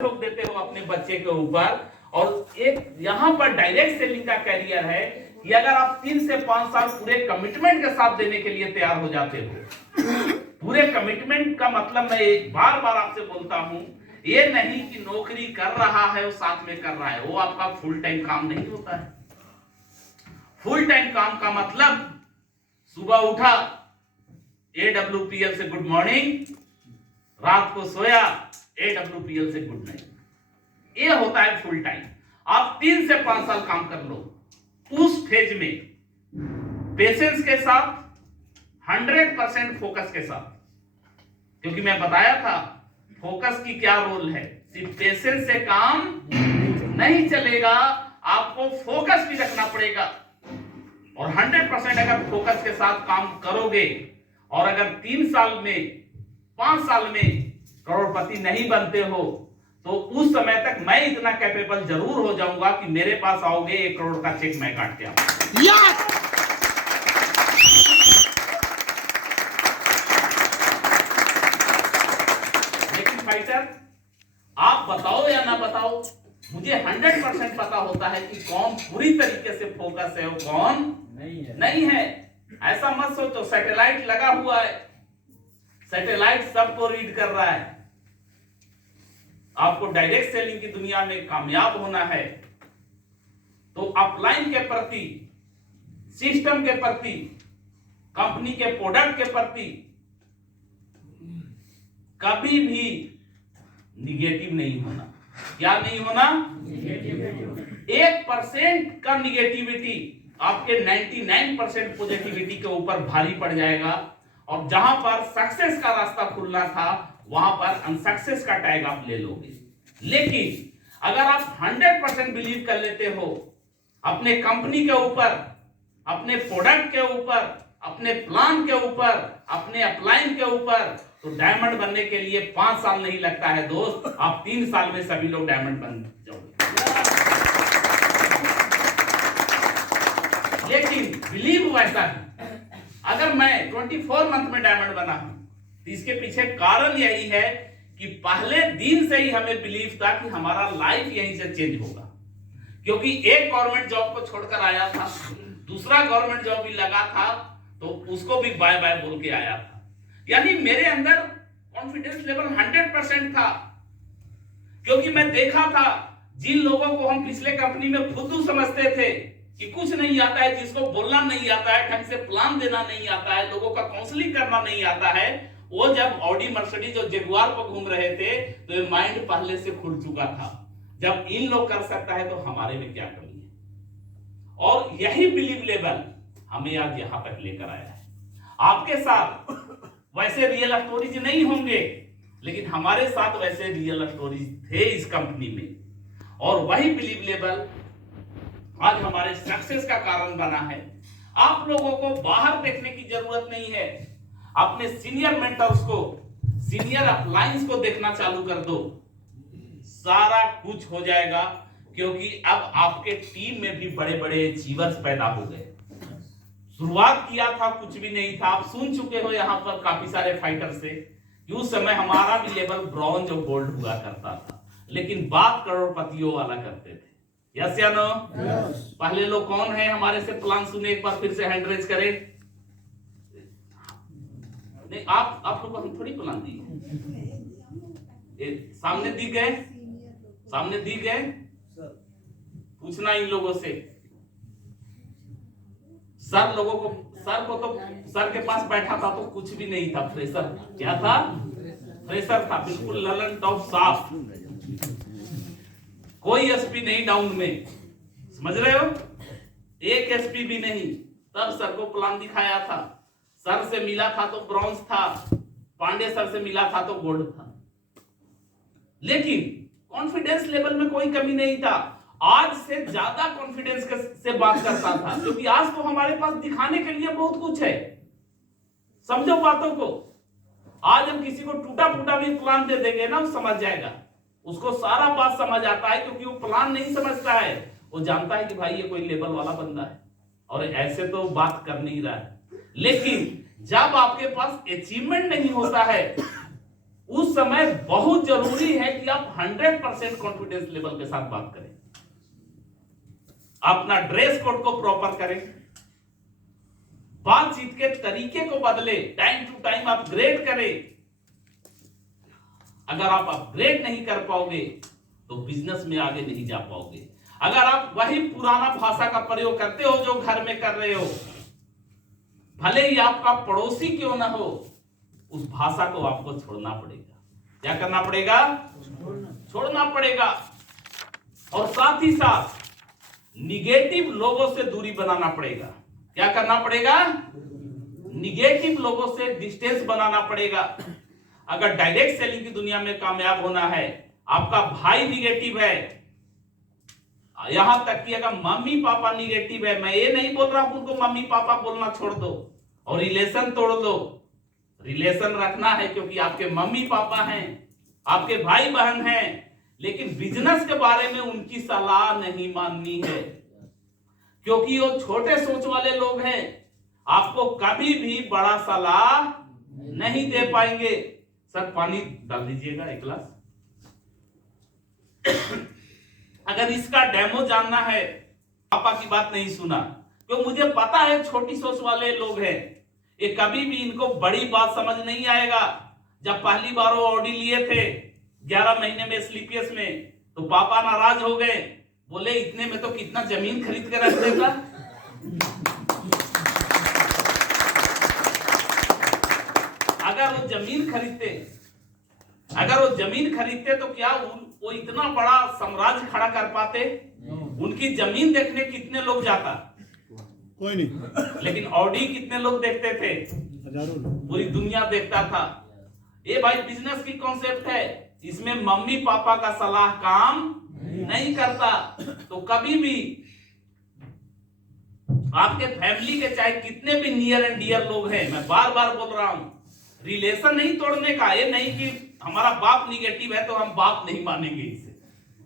ठोक देते हो अपने बच्चे के ऊपर। और एक यहाँ पर डायरेक्ट सेलिंग का कैरियर है कि अगर आप 3 से 5 साल पूरे कमिटमेंट के साथ देने के लिए तैयार हो जाते हो, पूरे कमिटमेंट का मतलब मैं एक बार बार आपसे बोलता हूं, ये नहीं कि नौकरी कर रहा है और साथ में कर रहा है, वो आपका फुल टाइम काम नहीं होता है। फुल टाइम काम का मतलब सुबह उठा AWPL से गुड मॉर्निंग, रात को सोया AWPL से गुड नाइट, ये होता है फुल टाइम। आप 3 से 5 साल काम कर लो, उस फेज में पेशेंस के साथ, 100% फोकस के साथ, क्योंकि मैं बताया था फोकस की क्या रोल है। सिर्फ पेशेंस से काम नहीं चलेगा, आपको फोकस भी रखना पड़ेगा। और 100% अगर फोकस के साथ काम करोगे और अगर 3 साल में 5 साल में करोड़पति नहीं बनते हो, तो उस समय तक मैं इतना कैपेबल जरूर हो जाऊंगा कि मेरे पास आओगे 1 करोड़ का चेक मैं काट के आऊंगा। लेकिन फाइटर, आप बताओ या ना बताओ, मुझे 100% पता होता है कि कौन पूरी तरीके से फोकस है और कौन नहीं है। ऐसा मत सोचो सैटेलाइट लगा हुआ है, सैटेलाइट सबको रीड कर रहा है। आपको डायरेक्ट सेलिंग की दुनिया में कामयाब होना है तो अपलाइन के प्रति, सिस्टम के प्रति, कंपनी के प्रोडक्ट के प्रति कभी भी निगेटिव नहीं होना। क्या नहीं होना? 1% का निगेटिविटी आपके 99% पॉजिटिविटी के ऊपर भारी पड़ जाएगा। और जहां पर सक्सेस का रास्ता खुलना था, वहां पर अनसक्सेस का टैग आप ले लोगे। लेकिन अगर आप 100% बिलीव कर लेते हो अपने कंपनी के ऊपर, अपने प्रोडक्ट के ऊपर, अपने प्लान के ऊपर, अपने अपलाइन के ऊपर, तो डायमंड बनने के लिए 5 साल नहीं लगता है दोस्त, आप 3 साल में सभी लोग डायमंड बन जाओगे। लेकिन बिलीव वैसा है। अगर मैं 24 मंथ में डायमंड बना हूं, तो इसके पीछे कारण यही है कि पहले दिन से ही हमें बिलीव था कि हमारा लाइफ यहीं से चेंज होगा। क्योंकि एक गवर्नमेंट जॉब को छोड़कर आया था, दूसरा गवर्नमेंट जॉब भी लगा था, तो उसको भी बाय बाय बोल के आया था। यानी मेरे अंदर कॉन्फिडेंस लेवल 100% था। क्योंकि मैं देखा था जिन लोगों को हम पिछले कंपनी में फुद्दू समझते थे कि कुछ नहीं आता है, जिसको बोलना नहीं आता है, ढंग से प्लान देना नहीं आता है, लोगों का काउंसलिंग करना नहीं आता है, वो जब ऑडी मर्सिडीज और जगुआर पर घूम रहे थे तो ये माइंड पहले से खुल चुका था। जब इन लोग कर सकता है तो हमारे में क्या कमी है। और यही बिलीव लेवल हमें आज यहां तक लेकर आया है। आपके साथ वैसे रियल स्टोरीज नहीं होंगे, लेकिन हमारे साथ वैसे रियल स्टोरीज थे इस कंपनी में, और वही बिलीव लेवल आज हमारे सक्सेस का कारण बना है। आप लोगों को बाहर देखने की जरूरत नहीं है, अपने सीनियर मेंटर्स को, सीनियर अपलाइंस को देखना चालू कर दो, सारा कुछ हो जाएगा। क्योंकि अब आपके टीम में भी बड़े बड़े अचीवर्स पैदा हो गए। शुरुआत किया था कुछ भी नहीं था, आप सुन चुके हो यहाँ पर काफी सारे फाइटर से कि उस समय हमारा भी लेवल ब्रॉन्ज और गोल्ड हुआ करता था, लेकिन बात करोड़पतियों वाला करते थे। यस या नो? पहले लोग कौन है हमारे से प्लान सुने, एक बार फिर से हैंड रेज करें। नहीं, आप लोग को हम थोड़ी प्लान दिए, सामने दी गए, सामने दी गए, पूछना इन लोगों से। सर लोगों को, सर को तो सर के पास बैठा था तो कुछ भी नहीं था, फ्रेशर। क्या था? फ्रेशर था, बिल्कुल ललन टॉप साफ, कोई एसपी नहीं डाउन में, समझ रहे हो? एक एसपी भी नहीं। तब सर को प्लान दिखाया था, सर से मिला था तो ब्रॉन्ज था, पांडे सर से मिला था तो गोल्ड था। लेकिन कॉन्फिडेंस लेवल में कोई कमी नहीं था, आज से ज्यादा कॉन्फिडेंस से बात करता था, क्योंकि आज तो हमारे पास दिखाने के लिए बहुत कुछ है। समझो बातों को। आज हम किसी को टूटा फूटा भी प्लान दे देंगे ना, वो समझ जाएगा, उसको सारा बात समझ आता है। क्योंकि वो प्लान नहीं समझता है, वो जानता है कि भाई ये कोई लेवल वाला बंदा है और ऐसे तो बात कर नहीं रहा है। लेकिन जब आपके पास अचीवमेंट नहीं होता है उस समय बहुत जरूरी है कि आप 100% कॉन्फिडेंस लेवल के साथ बात करें, अपना ड्रेस कोड को प्रॉपर करें, बातचीत के तरीके को बदले, टाइम टू टाइम अपग्रेड करें। अगर आप अपग्रेड नहीं कर पाओगे तो बिजनेस में आगे नहीं जा पाओगे। अगर आप वही पुराना भाषा का प्रयोग करते हो जो घर में कर रहे हो, भले ही आपका पड़ोसी क्यों ना हो, उस भाषा को आपको छोड़ना पड़ेगा। क्या करना पड़ेगा? छोड़ना पड़ेगा। और साथ ही साथ निगेटिव लोगों से दूरी बनाना पड़ेगा। क्या करना पड़ेगा? निगेटिव लोगों से डिस्टेंस बनाना पड़ेगा। अगर डायरेक्ट सेलिंग की दुनिया में कामयाब होना है, आपका भाई निगेटिव है, यहां तक कि अगर मम्मी पापा निगेटिव है, मैं ये नहीं बोल रहा हूं उनको मम्मी पापा बोलना छोड़ दो और रिलेशन तोड़ दो। रिलेशन रखना है क्योंकि आपके मम्मी पापा हैं, आपके भाई बहन हैं, लेकिन बिजनेस के बारे में उनकी सलाह नहीं माननी है क्योंकि वो छोटे सोच वाले लोग हैं। आपको कभी भी बड़ा सलाह नहीं दे पाएंगे। सर पानी डाल दीजिएगा एक गिलास। अगर इसका डेमो जानना है, पापा की बात नहीं सुना, क्यों? मुझे पता है छोटी सोच वाले लोग हैं, ये कभी भी इनको बड़ी बात समझ नहीं आएगा। जब पहली बार वो ऑडी लिए थे 11 महीने में स्लीपियस में, तो पापा नाराज हो गए, बोले इतने में तो कितना जमीन खरीद कर रख देता। अगर वो जमीन खरीदते तो क्या वो इतना बड़ा साम्राज्य खड़ा कर पाते? उनकी जमीन देखने कितने लोग जाता? कोई नहीं। लेकिन ऑडी कितने लोग देखते थे? पूरी दुनिया देखता था। ये भाई बिजनेस की कॉन्सेप्ट है, इसमें मम्मी पापा का सलाह काम नहीं करता। तो कभी भी आपके फैमिली के चाहे कितने भी नियर एंड डियर लोग हैं, मैं बार बार बोल रहा हूं, रिलेशन नहीं तोड़ने का। ये नहीं कि हमारा बाप निगेटिव है तो हम बाप नहीं मानेंगे इसे,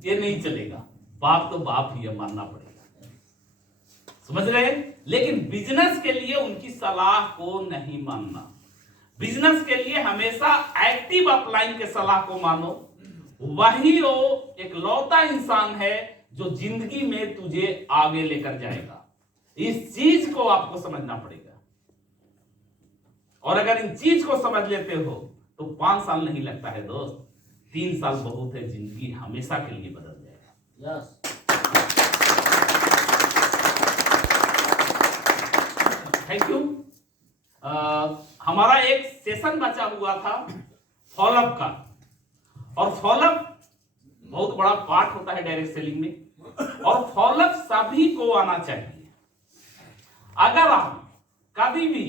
ये नहीं चलेगा। बाप तो बाप ही है, मानना पड़ेगा। समझ रहे हैं? लेकिन बिजनेस के लिए उनकी सलाह को नहीं मानना। बिजनेस के लिए हमेशा एक्टिव अपलाइन के सलाह को मानो। वही वो एक लौता इंसान है जो जिंदगी में तुझे आगे लेकर जाएगा। इस चीज को आपको समझना पड़ेगा। और अगर इन चीज को समझ लेते हो तो 5 साल नहीं लगता है दोस्त, 3 साल बहुत है, जिंदगी हमेशा के लिए बदल जाएगा। यस। Thank you. हमारा एक सेशन बचा हुआ था फॉलोअप का, और फॉलोअप बहुत बड़ा पार्ट होता है डायरेक्ट सेलिंग में, और फॉलोअप सभी को आना चाहिए। अगर आप कभी भी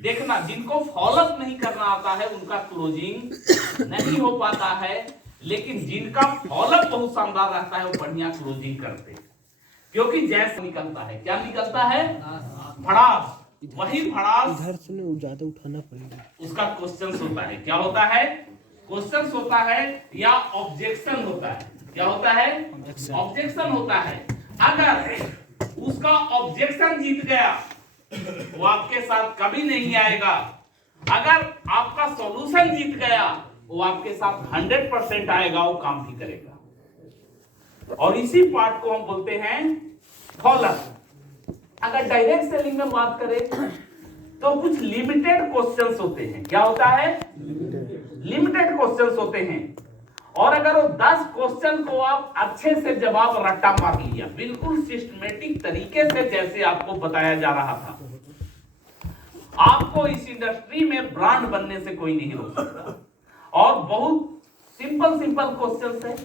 देखना, जिनको फॉलोअप नहीं करना आता है उनका क्लोजिंग नहीं हो पाता है, लेकिन जिनका फॉलोअप बहुत शानदार रहता है वो बढ़िया क्लोजिंग करते हैं। क्योंकि जैसे निकलता है, क्या निकलता है? भड़ास। वही भड़ास इधर से ना ज्यादा उठाना पड़ेगा। उसका क्वेश्चन होता है। क्या होता है? क्वेश्चन होता है या ऑब्जेक्शन होता है। क्या होता है? ऑब्जेक्शन होता है। अगर उसका ऑब्जेक्शन जीत गया वो आपके साथ कभी नहीं आएगा। अगर आपका सॉल्यूशन जीत गया वो आपके साथ 100% आएगा, वो काम भी करेगा। और इसी पार्ट को हम बोलते हैं फॉलोअप। अगर डायरेक्ट सेलिंग में बात करें तो कुछ लिमिटेड क्वेश्चंस होते हैं। क्या होता है? लिमिटेड क्वेश्चंस होते हैं। और अगर वो 10 क्वेश्चन को आप अच्छे से जवाब रट्टा मार लिया, बिल्कुल सिस्टमेटिक तरीके से जैसे आपको बताया जा रहा था, आपको इस इंडस्ट्री में ब्रांड बनने से कोई नहीं रोक सकता। और बहुत सिंपल क्वेश्चंस है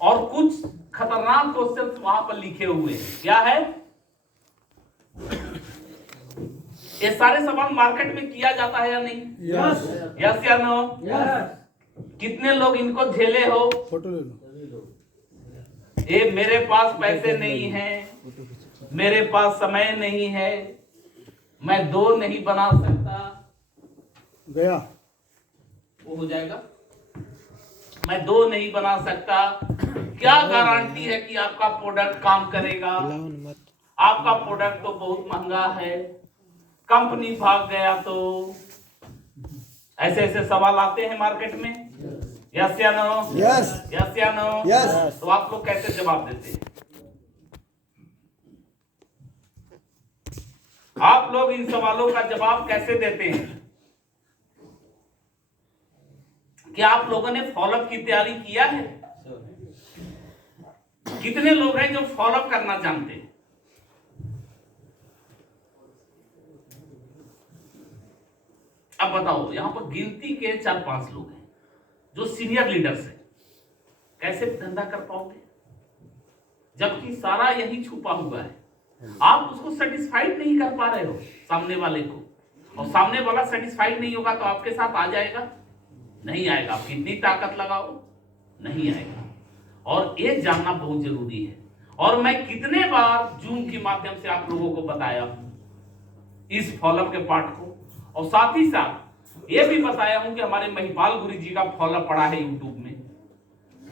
और कुछ खतरनाक क्वेश्चंस वहां पर लिखे हुए हैं। क्या है? ये सारे सवाल मार्केट में किया जाता है या नहीं? यस। यस या नो? यस। कितने लोग इनको झेले हो? फोटो ले लो। ये मेरे पास पैसे नहीं है, मेरे पास समय नहीं है, मैं 2 नहीं बना सकता। गया वो हो जाएगा। मैं 2 नहीं बना सकता। क्या गारंटी है कि आपका प्रोडक्ट काम करेगा? आपका प्रोडक्ट तो बहुत महंगा है, कंपनी भाग गया तो ऐसे ऐसे सवाल आते हैं मार्केट में, यस या नो? यस यस या नो? यस। तो आप लोग कैसे जवाब देते हैं? आप लोग इन सवालों का जवाब कैसे देते हैं? क्या आप लोगों ने फॉलोअप की तैयारी किया है? कितने लोग हैं जो फॉलोअप करना जानते हैं? अब बताओ, यहां पर गिनती के 4-5 लोग हैं जो सीनियर लीडर्स हैं, कैसे धंधा कर पाओगे जबकि सारा यही छुपा हुआ है? आप उसको सेटिस्फाइड नहीं कर पा रहे हो सामने वाले को, और सामने वाला सेटिस्फाइड नहीं होगा तो आपके साथ आ जाएगा? नहीं आएगा। आप कितनी ताकत लगाओ, नहीं आएगा। और ये जानना बहुत जरूरी है। और मैं कितने बार जूम के माध्यम से आप लोगों को बताया इस फॉलोअप के पार्ट को, और साथ ही साथ ये भी बताया हूं कि हमारे महिपाल गुरु जी का फॉलोअप पड़ा है यूट्यूब में,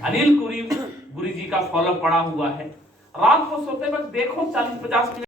अनिल गुरु जी का फॉलोअप पड़ा हुआ है। रात को सोते वक्त देखो 40-50 मिनट